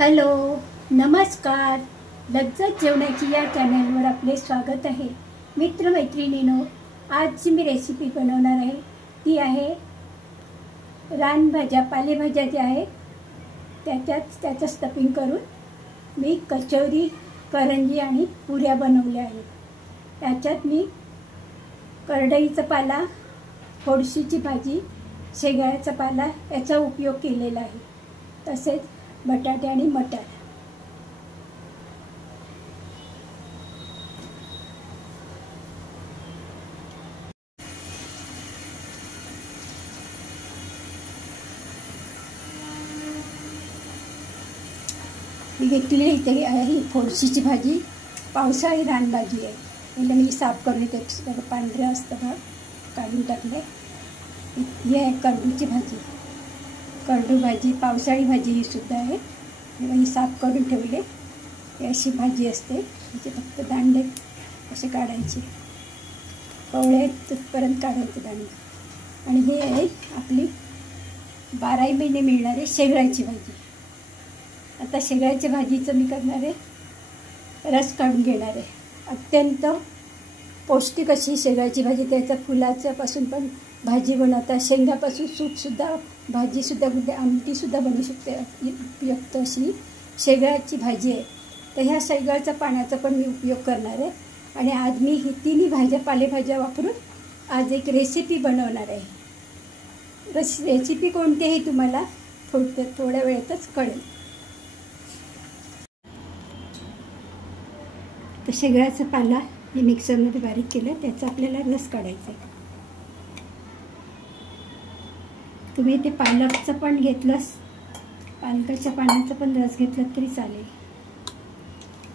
Hello, नमस्कार. लज्जत जेवणाची या चॅनलवर आपले स्वागत आहे. मित्रमैत्रिणींनो, आज जी मी रेसिपी बनवणार आहे ती आहे रानभाज्या, पालेभाज्या ज्या आहेत त्याचं स्टफिंग करून मी कचोरी, करंजी आणि पुऱ्या बनवल्या आहेत. त्याच्यात मी करडईचा पाला, फोडशीची भाजी, शेंगाळ्याचा पाला याचा उपयोग केलेला आहे. तसेच बटाटे आणि मटार. मी घेतलेली इथे आहे ही फोडशीची भाजी, पावसाळी रानभाजी आहे. म्हणजे मी साफ करून ते पांढरं असतं भाग काढून टाकले. ही आहे करडूची भाजी, करडू भाजी, पावसाळी भाजी ही सुद्धा आहे. ही साफ करून ठेवले. ही अशी भाजी असते, त्याचे फक्त दांडे असे काढायचे, कवळे तिथपर्यंत काढायचे दांडे. आणि हे आहे आपली 12 महिने मिळणारी शेंगाळ्याची भाजी. आता शेंगाळ्याच्या भाजीचं मी करणार आहे, रस काढून घेणार आहे. अत्यंत पौष्टिक अशी शेंगाळ्याची भाजी. त्याच्या फुलाच्यापासून पण भाजी बनवतात, शेंगापासून सूपसुद्धा, भाजीसुद्धा, आमटीसुद्धा बनवू शकते. उपयुक्त अशी शेंगाळ्याची भाजी आहे. तर ह्या शेंगाळ्याच्या पाण्याचा पण मी उपयोग करणार आहे. आणि आज मी ही तिन्ही भाज्या, पालेभाज्या वापरून आज एक रेसिपी बनवणार आहे. रेसिपी कोणतीही तुम्हाला थोड्या वेळातच कळेल. तर शेंगाळ्याचा पाला मी मिक्सरमध्ये बारीक केला, त्याचा आपल्याला रस काढायचा आहे. तुम्ही ते पालकचं पण घेतलंस, पालकाच्या पाण्याचा पण रस घेतला तरी चालेल.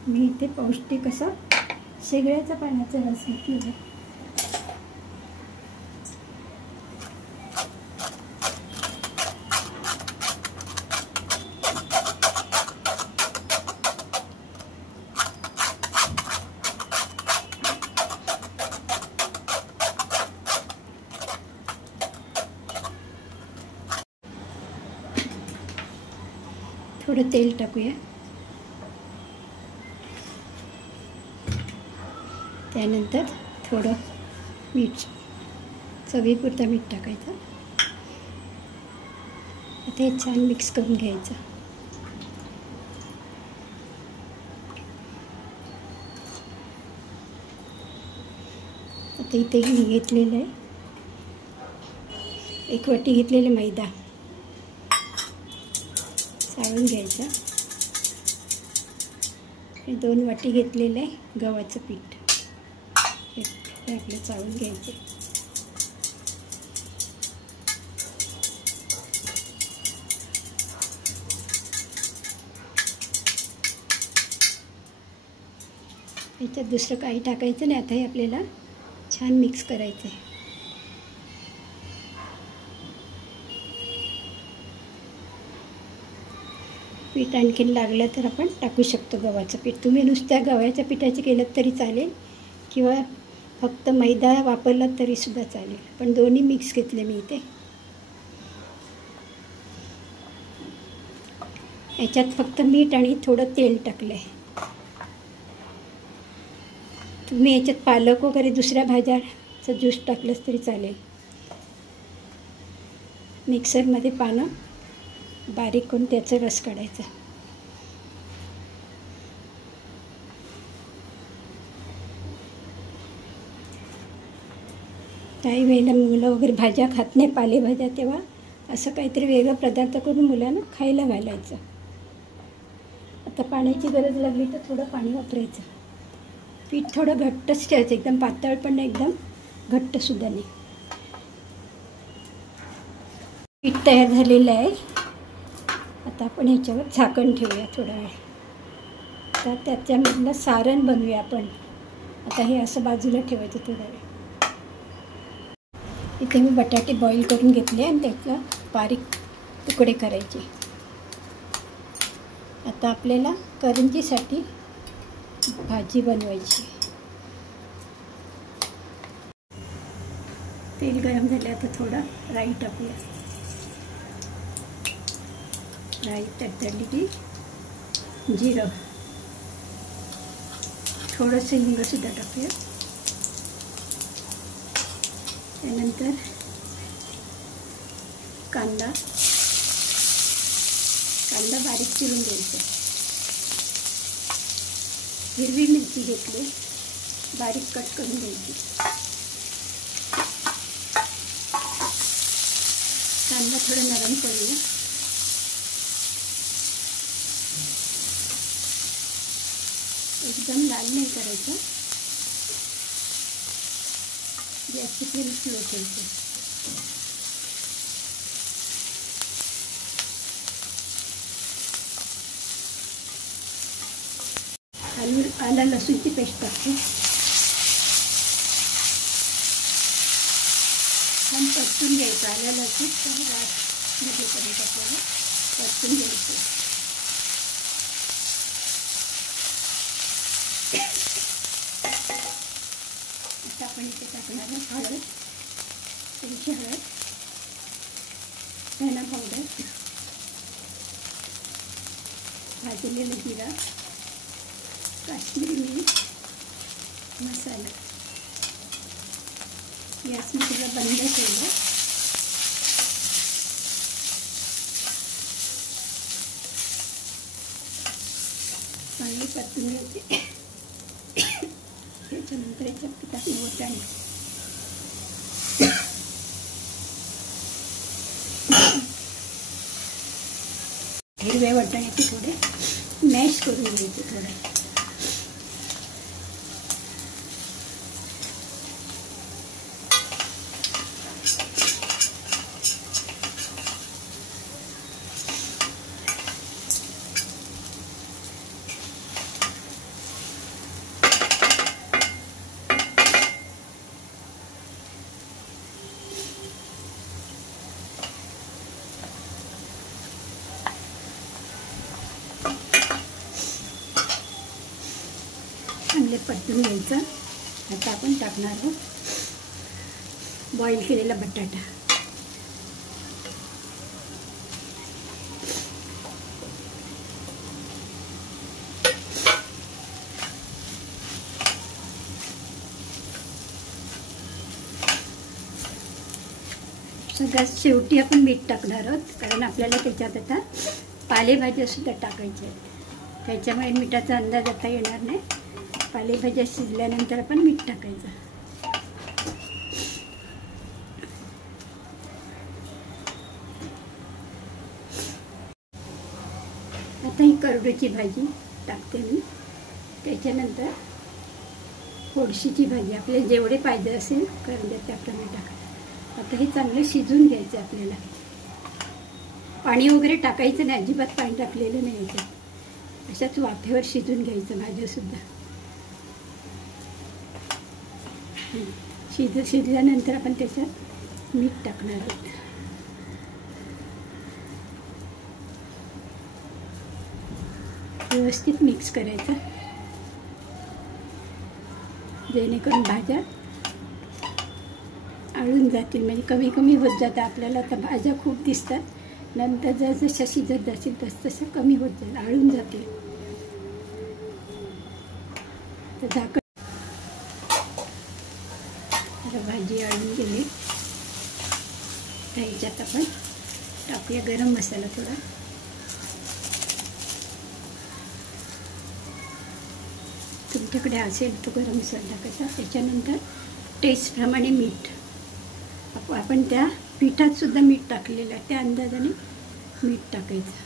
मी इथे पौष्टिक असं शेंगाळ्याच्या पाण्याचा रस घेतलेला आहे. थोडं तेल टाकूया, त्यानंतर थोडं मीठ, चवीपुरतं मीठ टाकायचं. आता हे छान मिक्स करून घ्यायचं. आता इथे मी घेतलेलं आहे 1 वाटी घेतलेलं मैदा, चाळून घ्यायचा. 2 वाटी घेतलेलं आहे गव्हाचं पीठ, हे आपलं चाळून घ्यायचे. याच्यात दुसरं काही टाकायचं नाही. आता हे आपल्याला छान मिक्स करायचं आहे. पीठ आणखीन लागलं तर आपण टाकू शकतो गव्हाचं पीठ. तुम्ही नुसत्या गव्हाच्या पिठाचे केलं तरी चालेल किंवा फक्त मैदा वापरला तरीसुद्धा चालेल, पण दोन्ही मिक्स घेतले मी इथे. याच्यात फक्त मीठ आणि थोडं तेल टाकलं आहे. तुम्ही याच्यात पालक वगैरे दुसऱ्या भाज्याचं ज्यूस टाकलंच तरी चालेल. मिक्सरमध्ये पानं बारीक करून त्याचा रस काढायचा. काही वेळेला मुलं वगैरे भाज्या खात नाही, पालेभाज्या, तेव्हा असं काहीतरी वेगळा पदार्थ करून मुलांना खायला घालायचं. आता पाण्याची गरज लागली तर थोडं पाणी वापरायचं. पीठ थोडं घट्टच ठेवायचं, एकदम पातळ पण नाही, एकदम घट्टसुद्धा नाही. पीठ तयार झालेलं आहे. आता आपण ह्याच्यावर झाकण ठेवूया थोडा वेळ. आता त्याच्यामधलं सारण बनवूया आपण. आता हे असं बाजूला ठेवायचं थोडा वेळ. इथे मी बटाटे बॉईल करून घेतले आणि त्याला बारीक तुकडे करायचे. आता आपल्याला करंजीसाठी भाजी बनवायची. तेल गरम झाले. आता थोडा राई टाकूया. राई तडतडली की जिरं, थोडंसं हिंगसुद्धा टाकूया. त्यानंतर कांदा बारीक चिरून घ्यायचा. हिरवी मिरची घेतली, बारीक कट करून घ्यायची. कांदा थोडा नरम करूया. एकदम लाल नाही करायचं. गॅसची फ्लेम स्लो ठेवायची. आलं लसूणची पेस्ट टाकते. छान परतून घ्यायचं. आलं लसूण वास निघेपर्यंत आपल्याला परतून घ्यायचं. आता आपण इथे टाकणार हळद, थोडीशी हळद, धना पावडर, भाजलेलं जिरा, काश्मीरी मिर्च मसाला. गॅस मी थोडा बंद केला. चांगली परतून घ्यायची. त्याच्यानंतर याच्यात टाकले वाटाणे. हिरव्या वाटाण्याचे थोडे मॅश करून घ्यायचे. थोडे चांगले परतून घ्यायचं. आता आपण टाकणार आहोत बॉईल केलेला बटाटा. सगळ्यात शेवटी आपण मीठ टाकणार आहोत, कारण आपल्याला त्याच्यात आता पालेभाज्या सुद्धा टाकायच्या आहेत. त्याच्यामुळे मिठाचा अंदाज आता येणार नाही. पालेभाज्या शिजल्यानंतर आपण मीठ टाकायचं. आता ही करडूची भाजी टाकते मी. त्याच्यानंतर फोडशीची भाजी आपल्याला जेवढे पाहिजे असेल करडे त्याप्रमाणे टाकायचं. आता हे चांगलं शिजून घ्यायचं. आपल्याला पाणी वगैरे टाकायचं नाही, अजिबात पाणी टाकलेलं नाही याच्यात. अशाच वाफेवर शिजून घ्यायचं भाज्यासुद्धा. शिजल्यानंतर आपण त्याच्यात मीठ टाकणार आहोत. व्यवस्थित मिक्स करायचं, जेणेकरून भाज्या आळून जातील. म्हणजे कमी कमी होत जातं. आपल्याला आता भाज्या खूप दिसतात, नंतर जसं शिजत जातील तसं कमी होत जाईल, आळून जातील. तर झाकण. भाजी आळून गेली. त्याच्यात आपण टाकूया गरम मसाला थोडा. तुमच्याकडे असेल तो गरम मसाला टाकायचा. त्याच्यानंतर टेस्टप्रमाणे मीठ. आपण त्या पिठात सुद्धा मीठ टाकलेलं आहे, त्या अंदाजाने मीठ टाकायचं.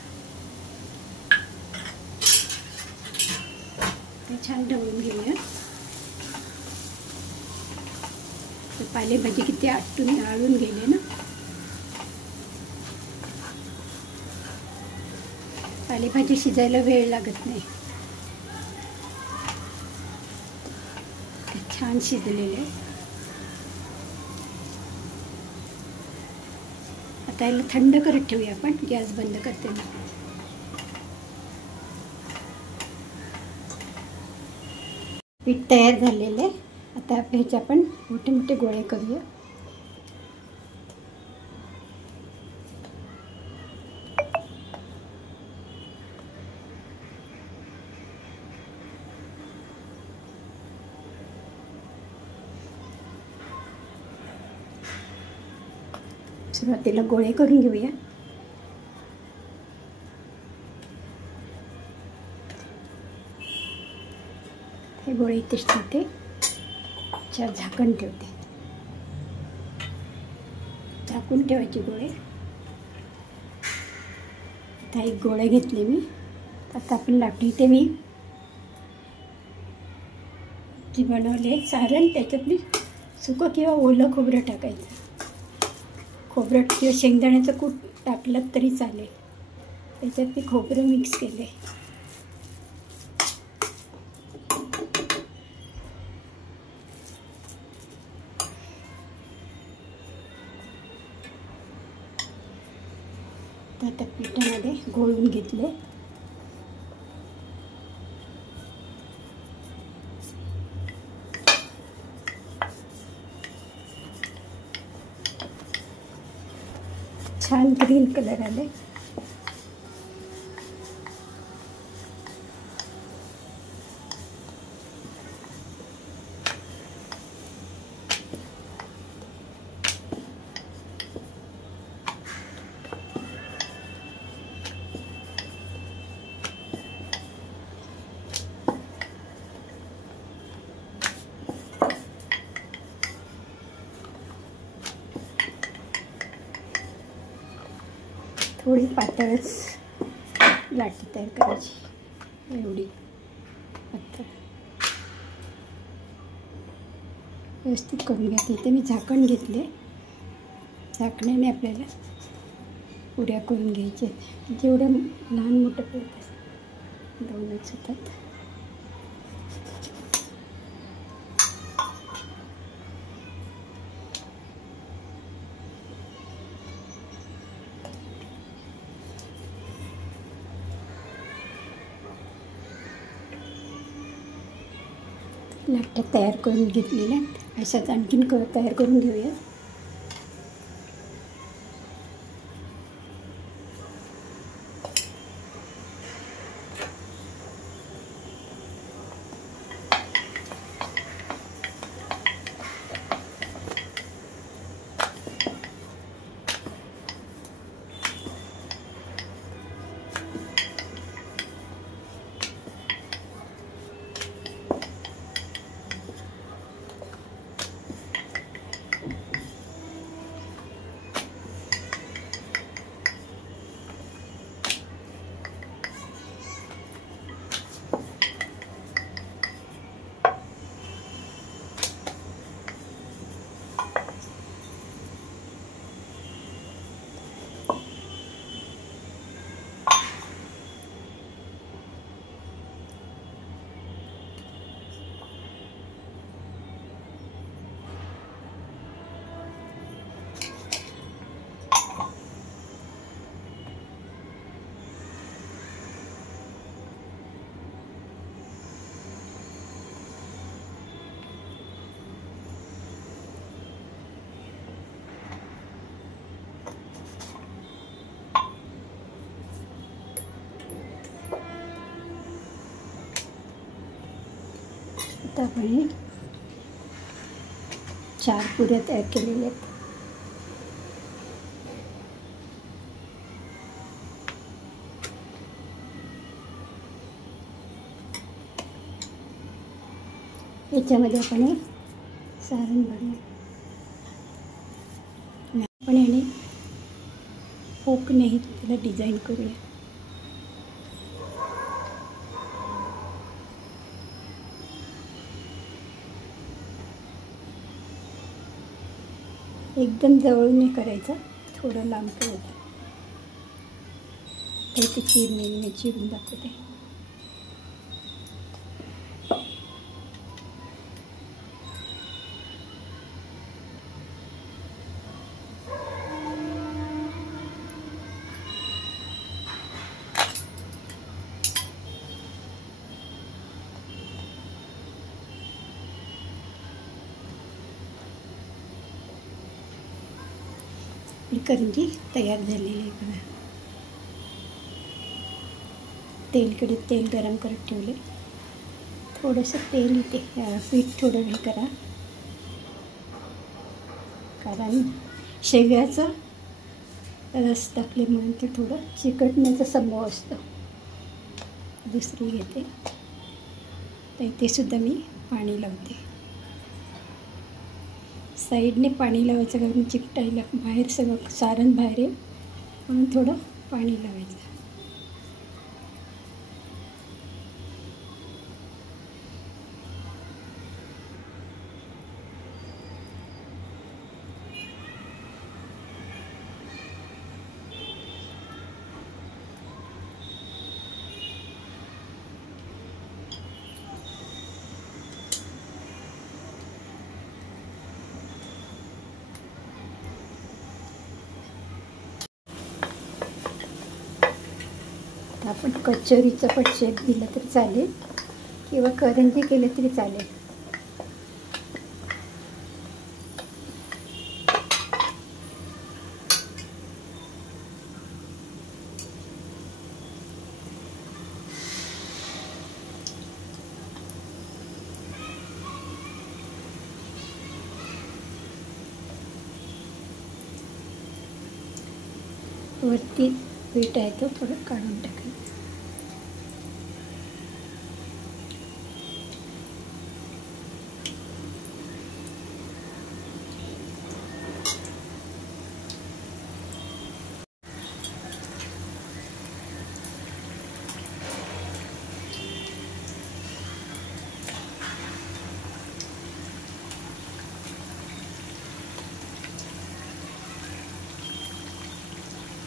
ते छान ढवळून घेऊया. पालेभाजी किती आळून गेले ना. पालेभाजी शिजायला वेळ लागत नाही. छान शिजलेले. आता याला थंड करत ठेवूया आपण. गॅस बंद करते मी. पीठ तयार झालेले. आता ह्याचे आपण मोठे मोठे गोळे करूया. सुरुवातीला गोळे करून घेऊया. हे गोळे इथेच ठेवते, त्याच्यावर झाकण ठेवते. झाकून ठेवायचे गोळे. आता एक गोळे घेतले मी. आता आपण लाटू. इथे मी जी बनवले सारण त्याच्यातली सुकं किंवा ओलं खोबरं टाकायचं. खोबरं किंवा शेंगदाण्याचं कूट टाकलं तरी चालेल. त्याच्यात मी खोबरं मिक्स केले. आता पिठामध्ये घोळून घेतले. छान ग्रीन कलर आले. थोडी पातळच लाटी तयार करायची. एवढी पातळ व्यवस्थित करून घ्या. इथे मी झाकण घेतले. झाकण्याने आपल्याला पुऱ्या करून घ्यायच्या. जेवढ्या लहान मोठं करत दोनच होतात. लाट्या तयार करून घेतलेल्या अशाच आणखीन तयार करून घेऊया. आता आपण 4 पुऱ्या तयार केलेल्या आहेत. याच्यामध्ये आपण हे सारण भरूया. आपण याने फोकने त्याला डिझाईन करूया. एकदम जवळून नाही करायचं, थोडं लांब ठेवायचं. ते चिरणे मी चिरून दाखवते. करंजी तयार झालेली आहे बघा. तेलकडे तेल गरम करत ठेवले. थोडंसं तेल इथे पीठ थोडं हे करा, कारण शेवयाचं रस टाकले म्हणून ते थोडं चिकटण्याचा संभव असतो. दुसरी घेते तर इथे सुद्धा मी पाणी लावते. साईडने पाणी लावायचं कारण चिकटायला बाहेर सगळं सारण बाहेर आहे म्हणून थोडं पाणी लावायचं. आपण कचोरीचा पण शेप दिला तरी चालेल किंवा करंजी केलं तरी चालेल. वरती पीठ आहे तो थोडं काढून टाकायचं.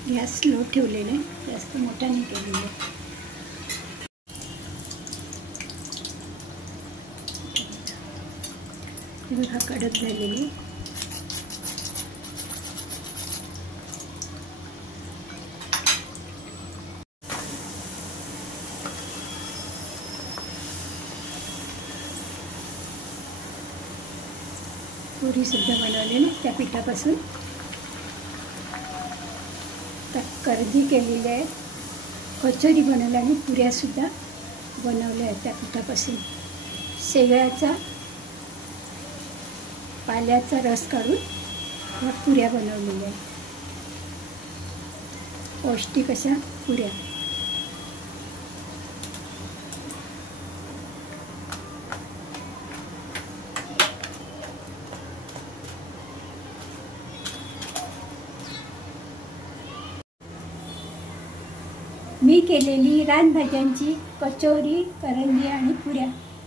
गॅस स्लो ठेवलेला आहे, जास्त मोठा नाही केलेला आहे. बघा कडक झालेली. पुरी सुद्धा बनवली ना त्या पिठापासून. करंजी केलेली आहे, कचोरी बनवली आणि पुऱ्यासुद्धा बनवल्या आहेत त्या पिठापासून. शेवयाचा पाल्याचा रस काढून ह्या पुऱ्या बनवलेल्या आहेत. पौष्टिक अशा पुऱ्या. मी केलेली रानभाज्यांची कचोरी, करंजी आणि पुऱ्या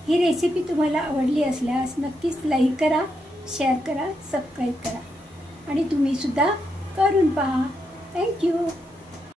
ही रेसिपी तुम्हाला आवडली असल्यास नक्कीच लाईक करा, शेअर करा, सबस्क्राईब करा आणि तुम्हीसुद्धा करून पहा. थँक्यू.